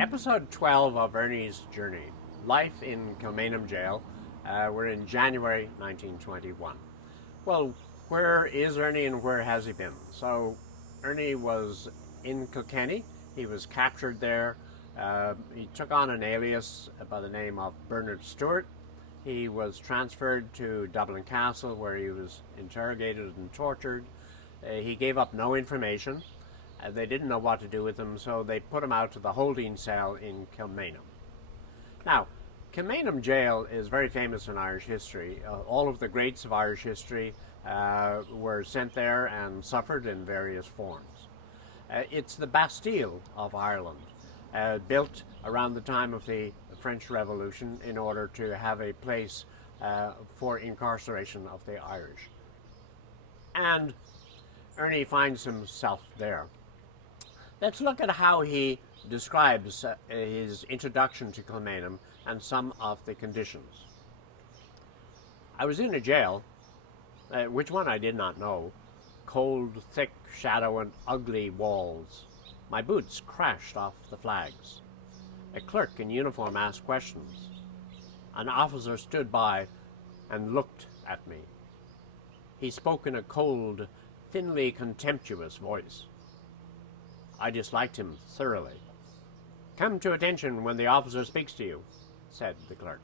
Episode 12 of Ernie's Journey, Life in Kilmainham Jail. We're in January 1921. Well, where is Ernie and where has he been? So, Ernie was in Kilkenny. He was captured there. He took on an alias by the name of Bernard Stewart. He was transferred to Dublin Castle, where he was interrogated and tortured. He gave up no information. They didn't know what to do with him, so they put him out to the holding cell in Kilmainham. Now, Kilmainham Jail is very famous in Irish history. All of the greats of Irish history were sent there and suffered in various forms. It's the Bastille of Ireland, built around the time of the French Revolution in order to have a place for incarceration of the Irish. And Ernie finds himself there. Let's look at how he describes his introduction to Kilmainham and some of the conditions. I was in a jail, which one I did not know. Cold, thick shadow and ugly walls. My boots crashed off the flags. A clerk in uniform asked questions. An officer stood by and looked at me. He spoke in a cold, thinly contemptuous voice. I disliked him thoroughly. "Come to attention when the officer speaks to you," said the clerk.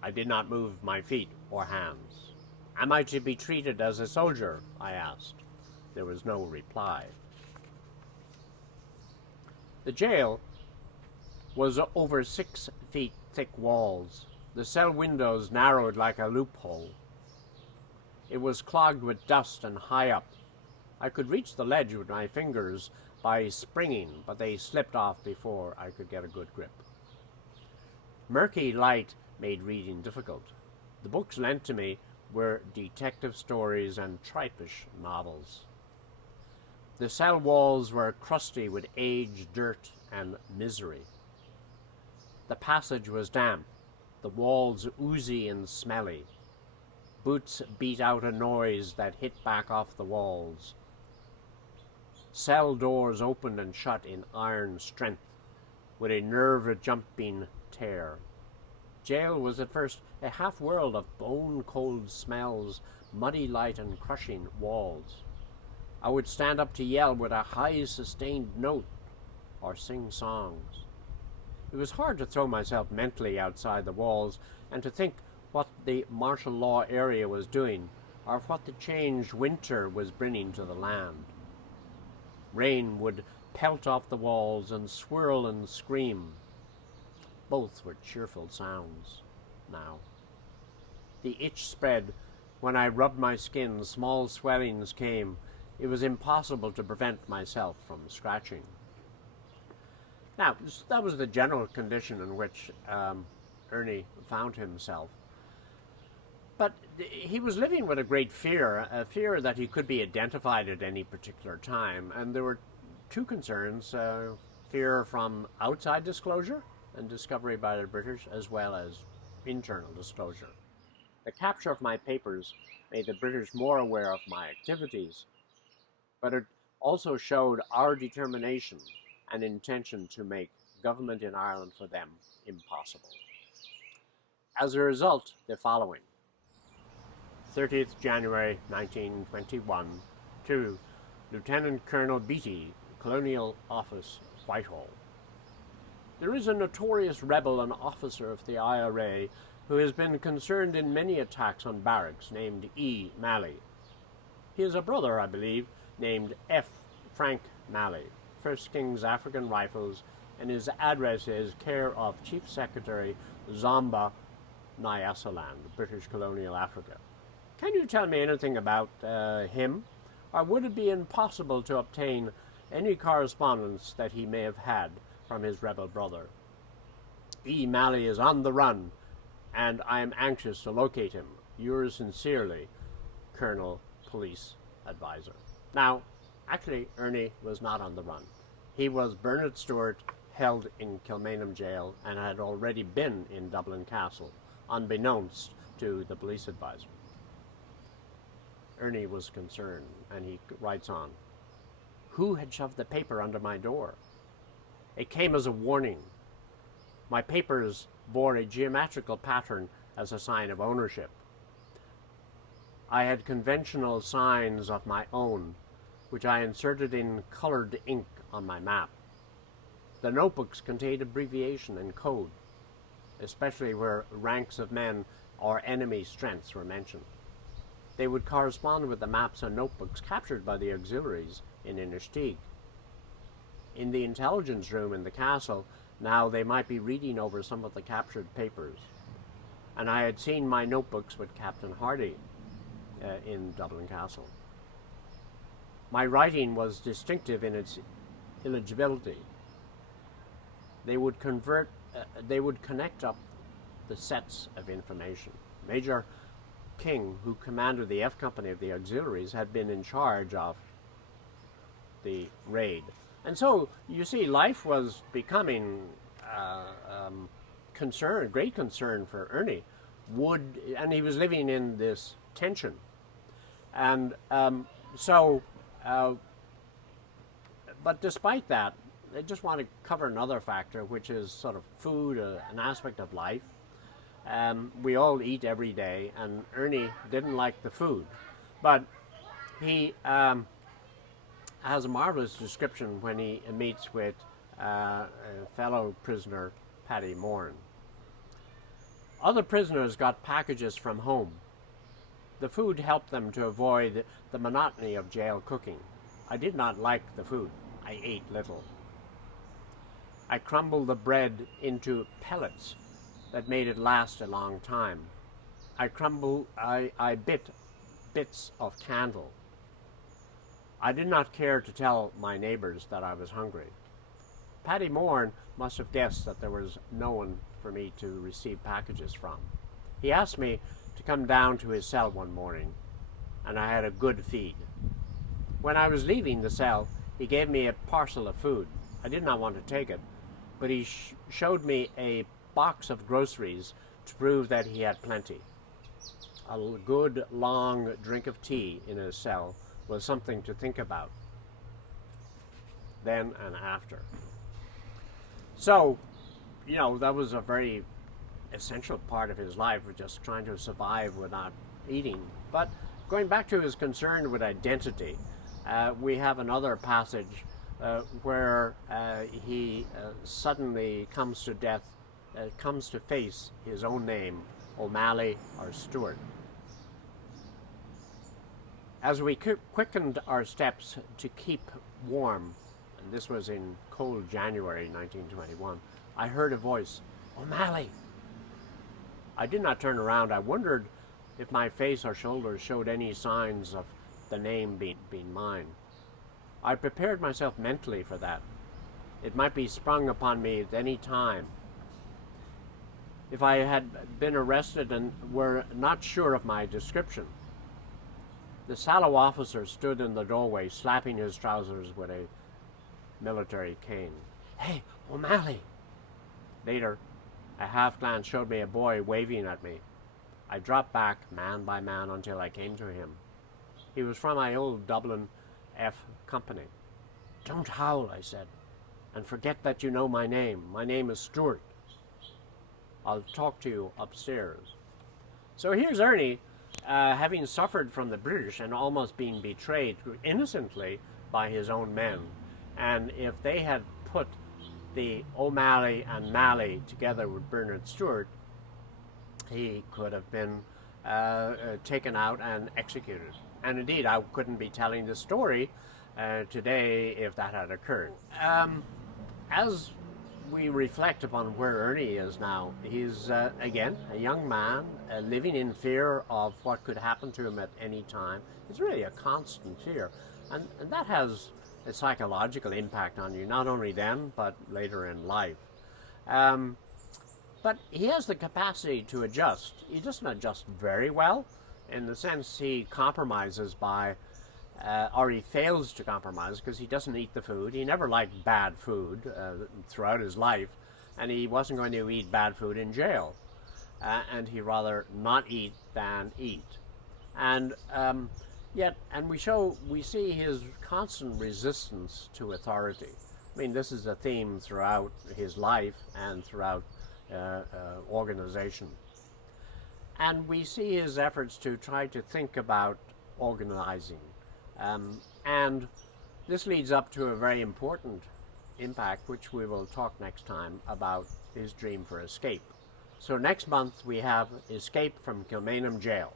I did not move my feet or hands. "Am I to be treated as a soldier?" I asked. There was no reply. The jail was over 6 feet thick walls. The cell windows narrowed like a loophole. It was clogged with dust and high up. I could reach the ledge with my fingers by springing, but they slipped off before I could get a good grip. Murky light made reading difficult. The books lent to me were detective stories and tripish novels. The cell walls were crusty with age, dirt, and misery. The passage was damp, the walls oozy and smelly. Boots beat out a noise that hit back off the walls. Cell doors opened and shut in iron strength, with a nerve-jumping tear. Jail was at first a half-world of bone-cold smells, muddy light, and crushing walls. I would stand up to yell with a high sustained note or sing songs. It was hard to throw myself mentally outside the walls and to think what the martial law area was doing, or what the changed winter was bringing to the land. Rain would pelt off the walls and swirl and scream. Both were cheerful sounds now. The itch spread. When I rubbed my skin, small swellings came. It was impossible to prevent myself from scratching. Now, that was the general condition in which Ernie found himself. But he was living with a great fear, a fear that he could be identified at any particular time. And there were two concerns, fear from outside disclosure and discovery by the British, as well as internal disclosure. The capture of my papers made the British more aware of my activities, but it also showed our determination and intention to make government in Ireland for them impossible. As a result, the following. 30th January 1921 to Lieutenant Colonel Beattie, Colonial Office, Whitehall. There is a notorious rebel and officer of the IRA who has been concerned in many attacks on barracks named E. Malley. He has a brother, I believe, named F. Frank Malley, 1st King's African Rifles, and his address is care of Chief Secretary Zomba Nyasaland, British Colonial Africa. Can you tell me anything about him, or would it be impossible to obtain any correspondence that he may have had from his rebel brother. E. Malley is on the run, and I am anxious to locate him. Yours sincerely, Colonel Police Advisor. Now, actually, Ernie was not on the run. He was Bernard Stewart, held in Kilmainham jail, and had already been in Dublin Castle, unbeknownst to the police advisor. Ernie was concerned, and he writes on, "Who had shoved the paper under my door? It came as a warning. My papers bore a geometrical pattern as a sign of ownership. I had conventional signs of my own, which I inserted in colored ink on my map. The notebooks contained abbreviation and code, especially where ranks of men or enemy strengths were mentioned. They would correspond with the maps and notebooks captured by the auxiliaries in Innersteig. In the intelligence room in the castle, now they might be reading over some of the captured papers. And I had seen my notebooks with Captain Hardy in Dublin Castle. My writing was distinctive in its illegibility. They would connect up the sets of information. Major King, who commanded the F Company of the auxiliaries, had been in charge of the raid. And so, you see, life was becoming great concern for Ernie. And he was living in this tension. And but despite that, I just want to cover another factor, which is sort of food, an aspect of life. We all eat every day, and Ernie didn't like the food. But he has a marvelous description when he meets with a fellow prisoner, Paddy Moran. Other prisoners got packages from home. The food helped them to avoid the monotony of jail cooking. I did not like the food. I ate little. I crumbled the bread into pellets that made it last a long time. I bit bits of candle. I did not care to tell my neighbors that I was hungry. Paddy Moran must have guessed that there was no one for me to receive packages from. He asked me to come down to his cell one morning, and I had a good feed. When I was leaving the cell, he gave me a parcel of food. I did not want to take it, but he showed me a box of groceries to prove that he had plenty. A good long drink of tea in his cell was something to think about, then and after. So, that was a very essential part of his life, was just trying to survive without eating. But going back to his concern with identity, we have another passage where he suddenly comes to face his own name, O'Malley or Stewart. As we quickened our steps to keep warm, and this was in cold January 1921, I heard a voice, "O'Malley!" I did not turn around. I wondered if my face or shoulders showed any signs of the name being mine. I prepared myself mentally for that. It might be sprung upon me at any time. If I had been arrested and were not sure of my description. The sallow officer stood in the doorway, slapping his trousers with a military cane. "Hey, O'Malley!" Later, a half glance showed me a boy waving at me. I dropped back, man by man, until I came to him. He was from my old Dublin F Company. "Don't howl," I said, "and forget that you know my name. My name is Stewart. I'll talk to you upstairs." So here's Ernie, having suffered from the British and almost being betrayed innocently by his own men. And if they had put the O'Malley and Malley together with Bernard Stewart, he could have been taken out and executed. And indeed, I couldn't be telling this story today if that had occurred. As we reflect upon where Ernie is now, he's, again, a young man living in fear of what could happen to him at any time. It's really a constant fear. And that has a psychological impact on you, not only then, but later in life. But he has the capacity to adjust. He doesn't adjust very well, in the sense he compromises by, or he fails to compromise because he doesn't eat the food. He never liked bad food throughout his life, and he wasn't going to eat bad food in jail. And he rather not eat than eat. And we see his constant resistance to authority. I mean, this is a theme throughout his life and throughout organization. And we see his efforts to try to think about organizing. And this leads up to a very important impact, which we will talk next time about his dream for escape. So next month we have Escape from Kilmainham Jail.